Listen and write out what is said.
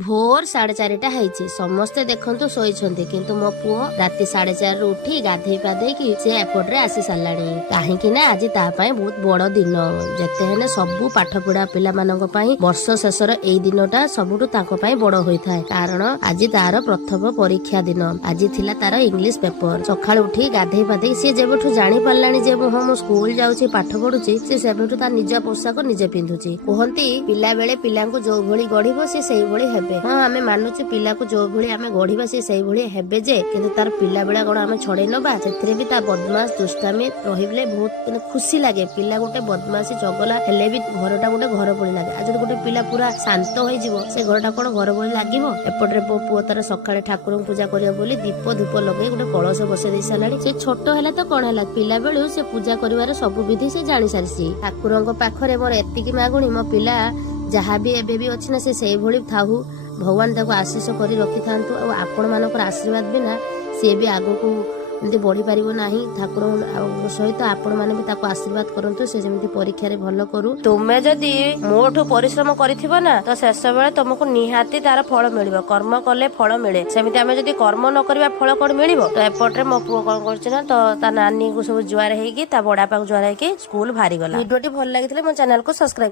भोर 4:30 समस्ते देखंतु शोइछंती किंतु मो पुओ राति 4:30 उठी गाधेई पाधेई कि से एपट रे आसी सालाणी काहेकि ना आज ता पई बहुत बड़ दिन जते हेने सबु पाठ पढ़ा पिला मानक पई वर्ष शेषर एई दिनटा सबुटु ताको पई बड़ होई थाए कारण आज तार प्रथम परीक्षा दिन आज थिला तार इंग्लिश पेपर सकाळ उठी गाधेई पाधेई से जेबठु जानि पारलाणी जे मो स्कूल जाउची पाठ पढुची से सेबठु ता निज पोशाक निजे पिंधुची कहंती पिला बेले पिलांको जो भली गढिबो से सेई भली हेबे हां आमे मानुची पिला को जो भली आमे गढिबा से सेई भली हेबे जे किंतु तार पिला बेला कोन आमे छडे नबा सेथरे भी ता बदमाश दुष्टामी रहिबले बहुत खुशी लागे पिला गोटे बदमाशी चगला हेले भी घरटा गोटे घर भली लागे आज गोटे पिला पूरा शांत होई जिवो से घरटा कोन घर भली लागिवो एपटरे पुओ तार सकाळे ठाकुर पूजा करिया बोली दीप धूप लगे गोटे कलश बसे दे सालाणी से छोट हैला तो कोन हैला पिला बेलु से पूजा करिवार सब विधि से जानि सारिसी ठाकुरंको पाखरे मोर एतिकी मागुणी मो पिला जहाँ भी एबे भी अच्छी ना से भली थाहु भगवान ताको आशीष करी रखि थांतु और आपण मानकर आशीर्वाद बिना सी भी आगो को एमती बढ़ी पारिबो नाही ठाकुर सहित आपण माने भी ताको आशीर्वाद करंतु से जेमती परीक्षा रे भलो करू तुमे जदी मोठो परिश्रम करिथिबो ना तो शेष बेले तुमको निहाती तार फल मिलिबो कर्म कले फल मिले सेमिति आमे जदी कर्म न करबा फल कोड मिलिबो तो एपटरे मो पुओ कोन करछि ना तो ता नानी को सब जुआर हेकी ता बडा पाक जुआर हेकी स्कूल भारी गला वीडियोटी भल लागितले मो चैनल को सब्सक्राइब